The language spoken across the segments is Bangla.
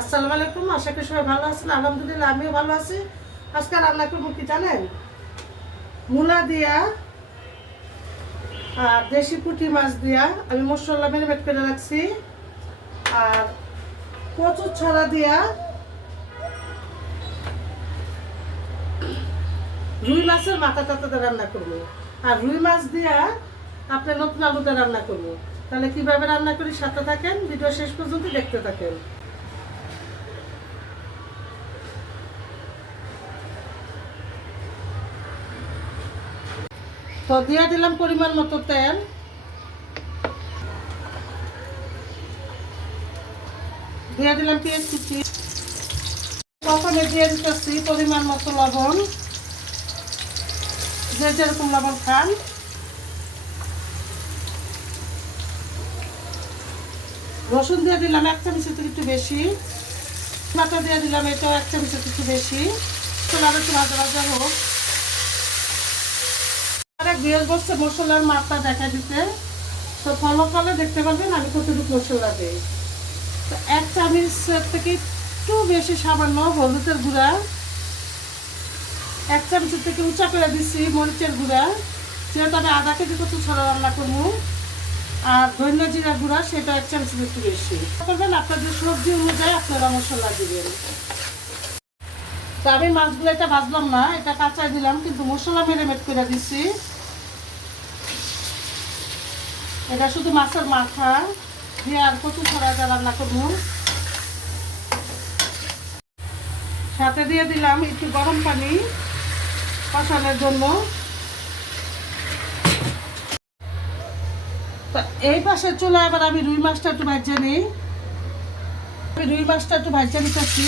আসসালামু আলাইকুম, আশা করি সবাই ভালো আছেন। আলহামদুলিল্লাহ, আমিও ভালো আছি। আজকে রান্না করব কি জানেন? মূলা দিয়া আর দেশি পুঁটি মাছ দিয়া আমি মশলা মেরিনেট করে রাখছি। আর কচুর ছড়া দিয়া রুই মাছের মাথা টাতাতে রান্না করব। আর রুই মাছ দিয়া আপনার নতুন আলুতে রান্না করব। তাহলে কীভাবে রান্না করি সাথে থাকেন, ভিডিও শেষ পর্যন্ত দেখতে থাকেন। তো দিয়ে দিলাম পরিমাণ মতো তেল। দিয়ে দিলাম পেঁয়াজ কুচি। প্রথমে দিয়ে দিতেছি পরিমাণ মতো লবণ। যে যেরকম লবণ খান। রসুন দিয়ে দিলাম এক চামচের থেকে একটু বেশি। মাথা দিয়ে দিলাম এটাও এক চামচের একটু বেশি। একটু ভাজা ভাজা হোক। বসছে মশলার মাপটা দেখা দিতে। তো ফলো দেখতে পারবেন আমি কতটুকু মশলা দিই। তো এক চামচের থেকে একটু বেশি সামান্য হলুদের গুঁড়া, এক চামচের থেকে উঁচা করে দিচ্ছি মরিচের গুঁড়া। যেহেতু আমি আধা কেজি কত ছড়া রান্না করব, আর ধন্য জিরা গুঁড়া, সেটা এক চামচের একটু বেশি। করবেন আপনাদের সবজি অনুযায়ী আপনারা মশলা দিবেন। তো আমি মাছগুলো এটা ভাজলাম না, এটা কাঁচা দিলাম, কিন্তু মশলা মেরিনেট করে দিছি। এটা শুধু মাছের মাথা। দিয়ে আর কচু ছড়া যা রান্না করব। সাথে দিয়ে দিলাম একটু গরম পানি কষানোর জন্য। এই পাশে চলে আবার আমি রুই মাছটা একটু ভাজা নিই। আমি রুই মাছটা একটু ভাজা নিতেছি।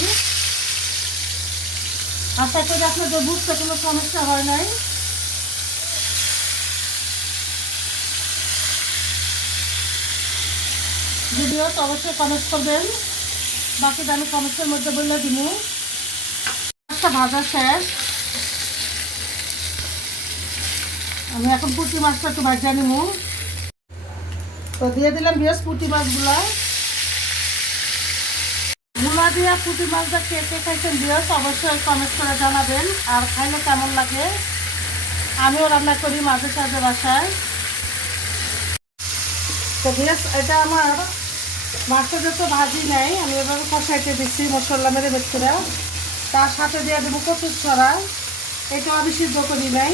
আশা করি আপনাদের বুঝতে কোনো সমস্যা হয় নাই। ভিডিও তো অবশ্যই কমেন্ট করবেন। বাকিটা আমি কমেন্টের মধ্যে বলে দিব। মাছটা ভাজা শেষ। আমি এখন পুঁটি মাছটা একটু ভাজা নিব। তো দিয়ে দিলাম বেশ পুঁটি মাছগুলা। মূলা দিয়া পুঁটি মাছটা কে কে খাইছেন দিয়েছ অবশ্যই কমেন্ট করে জানাবেন। আর খাইলে কেমন লাগে? আমিও রান্না করি মাঝে সাঝে বাসায়। তো বেশ এটা আমার মাছটা যত ভাজি নেই, আমি এভাবে কষাইতে দিচ্ছি মশলা মেরে বেশ তার সাথে দিয়ে দেবো কচুর ছড়া। এটা আমি সিদ্ধ করি নাই।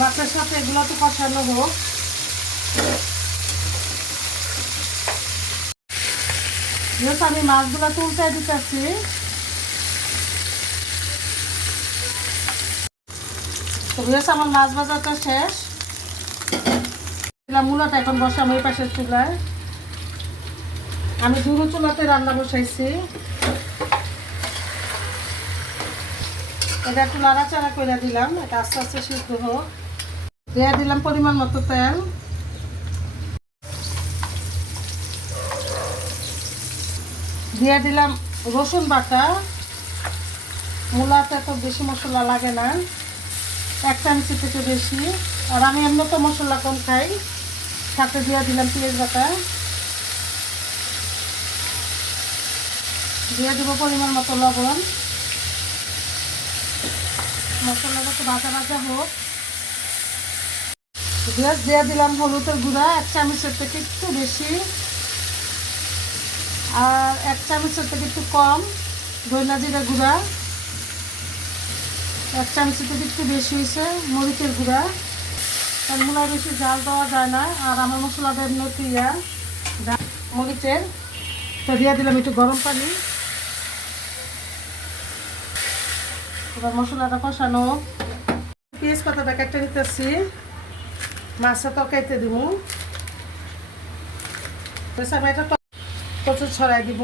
মাছের সাথে এগুলো তো কষানো হোক যেহেতু আমি মাছগুলো তুলতে দিতেছি। তো আমার মাছ বাজারটা শেষ। মূলাটা এখন বসাম এই পাশের চুলায়। আমি দুটো চুলাতে রান্না বসাইছি। এটা একটু নাড়াচাড়া করে দিলাম, এটা আস্তে আস্তে সিদ্ধ হোক। দিয়ে দিলাম পরিমাণ মতো তেল। দিয়ে দিলাম রসুন বাটা। মূলাতে তো বেশি মশলা লাগে না, এক চামচি থেকে বেশি। আর আমি এমনি তো মশলা কম খাই, সাথে দিয়ে দিলাম পেঁয়াজ বাটা। দিয়ে দেবো পরিমাণ মতো লবণ। মশলাটা তো ভাজা ভাজা হোক। দিয়ে দিয়ে দিলাম হলুদের গুঁড়া, এক চামচের থেকে একটু বেশি। আর এক চামচের থেকে একটু কম দইনা জিরা গুঁড়া। এক চামচের থেকে একটু বেশি হয়েছে মরিচের গুঁড়া। কারণ মূলায় বেশি জাল দেওয়া যায় না, আর আমার মশলাটা এমনি ইয়া, মরিচের। তো দিয়ে দিলাম একটু গরম পানি। এবার মশলাটা কষানো। পেঁয়াজ পাতাটা কেটে নিতেছি, মাছটা তরকারিতে দিব। আমি এটা কচু ছড়াই দিব।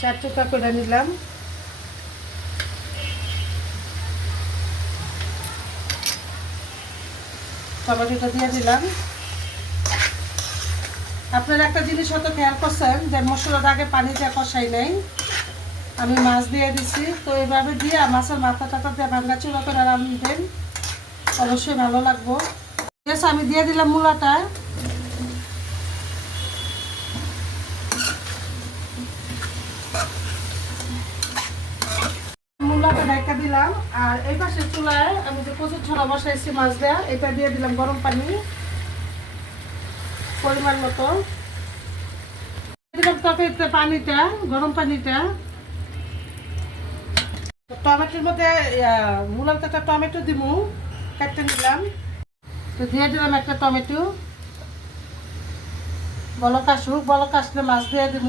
চার টুকরা করে নিলাম। টমেটোটা দিয়ে দিলাম। আপনারা একটা জিনিস হয়তো খেয়াল করছেন যে মশলাটা আগে পানি কষাই নেই। আমি মাছ দিয়ে দিছি। তো এভাবে দিয়ে মাছের মাথা টাথা দিয়ে ভাঙ্গা চুলা করে আরাম দেন। অবশ্যই ভালো লাগবো। আমি দিয়ে দিলাম মূলাটা। মূলাটা দিলাম। আর এই পাশে চুলায় আমি যে প্রচুর ছড়া বসাইছি মাছ দেওয়া এটা দিয়ে দিলাম গরম পানি। পরিমাণ মতো। দিলাম পানিটা, গরম পানিটা। টমেটোর মধ্যে মূলার একটা টমেটো দিব কাটতে নিলাম। তো দিয়ে দিলাম একটা টমেটো। বলক আসুক বলক আসলে মাছ দিয়ে দিব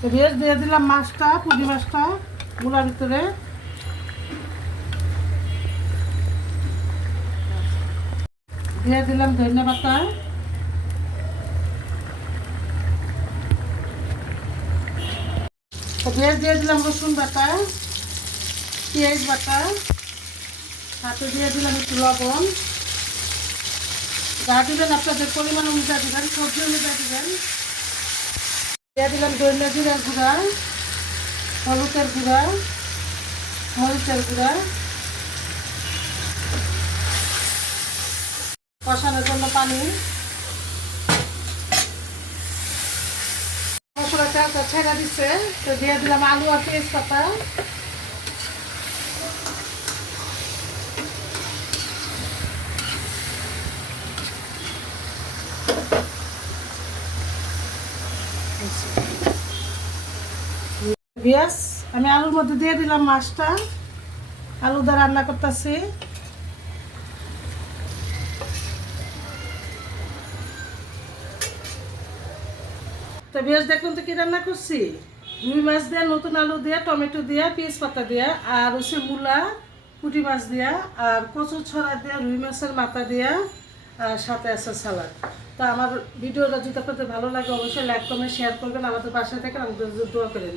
তো বেশ দিয়ে দিলাম মাছটা, পুঁটি মাছটা মূলার ভিতরে। দিয়ে দিলাম ধনিয়া পাতা। দিয়ে দিলাম রসুন বাটা। পেঁয়াজ বাটা সাথে দিয়ে দিলাম একটু লবণ। যা দিবেন আপনাদের পরিমাণ অনুযায়ী দিবেন, সবজি অনুযায়ী দিবেন। দিয়ে দিলাম দৈন্য জিরার গুঁড়া, হলুদের গুঁড়া, মরিচের গুঁড়া। কষানোর জন্য পানি। মশলাটা ছেড়ে দিচ্ছে তো দিয়ে দিলাম আলু আর পেঁয়াজ আমি আলুর মধ্যে দিয়ে দিলাম মাছটা। আলু দিয়ে রান্না করতেছি। তো বিয়াস দেখুন তো কি রান্না করছি। রুই মাছ দিয়ে, নতুন আলু দিয়ে, টমেটো দিয়ে পেঁয়াজ পাতা দিয়ে, আর হচ্ছে মূলা, পুঁটি মাছ দিয়া, আর কচু ছড়া দিয়ে, রুই মাছের মাথা দিয়া, আর সাথে আছে সালাদ। তো আমার ভিডিওটা যদি আপনাদের ভালো লাগে, অবশ্যই লাইক কমেন্ট শেয়ার করবেন। আমাদের পাশে থাকেন, আমাদের দোয়া করেন।